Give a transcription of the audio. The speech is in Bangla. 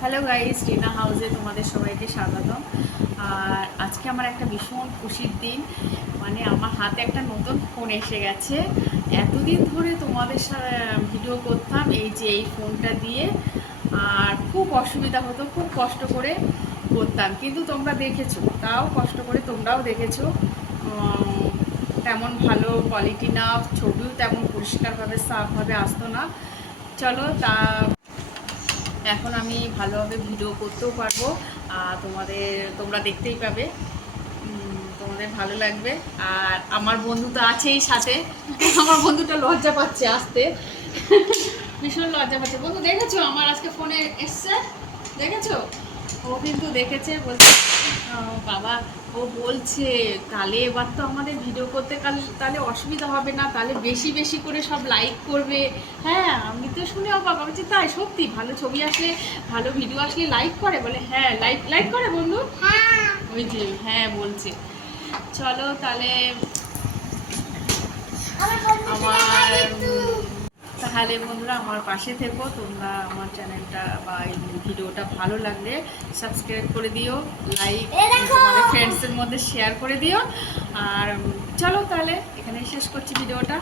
হ্যালো গাইস টিনা হাউসে তোমাদের সবাইকে স্বাগতম। আর আজকে আমার একটা ভীষণ খুশির দিন। মানে আমার হাতে একটা নতুন ফোন এসে গেছে। এতদিন ধরে তোমাদের সা- ভিডিও করতাম এই যে এই ফোনটা দিয়ে। আর খুব অসুবিধা হতো, খুব কষ্ট করে করতাম। কিন্তু তোমরা দেখেছ, তাও কষ্ট করে তোমরাও দেখেছ। তেমন ভালো কোয়ালিটি না, ছবিও তেমন পরিষ্কারভাবে, সাফভাবে আসতো না। চলো তা এখন আমি ভালোভাবে ভিডিও করতেও পারব। আর তোমাদের, তোমরা দেখতেই পাবে। তোমাদের ভালো লাগবে। আর আমার বন্ধু তো আছেই সাথে। আমার বন্ধুটা লজ্জা পাচ্ছে আসতে। ভীষণ লজ্জা পাচ্ছে। বন্ধু, দেখেছ? আমার আজকে ফোনে এসছে। দেখেছ? ও কিন্তু দেখেছে বলছে বাবা ও বলছে তাহলে এবার তো আমাদের ভিডিও করতে কাল- তাহলে অসুবিধা হবে না তাহলে বেশি বেশি করে সব লাইক করবে। হ্যাঁ আমি তো শুনে অবাক আমি বলছি তাই? সত্যি? ভালো ছবি আসলে ভালো ভিডিও আসলে লাইক করে? বলে হ্যাঁ লাইক লাইক করে বন্ধু। ওই যে হ্যাঁ বলছে। চলো তাহলে আমার উম, তাহলে বন্ধুরা আমার পাশে থেকো তোমরা আমার চ্যানেলটা বা এই ভিডিওটা ভালো লাগলে সাবস্ক্রাইব করে দিও লাইক তোমাদের ফ্রেন্ডসের মধ্যে শেয়ার করে দিও। আর চলো তাহলে এখানে শেষ করছি ভিডিওটা।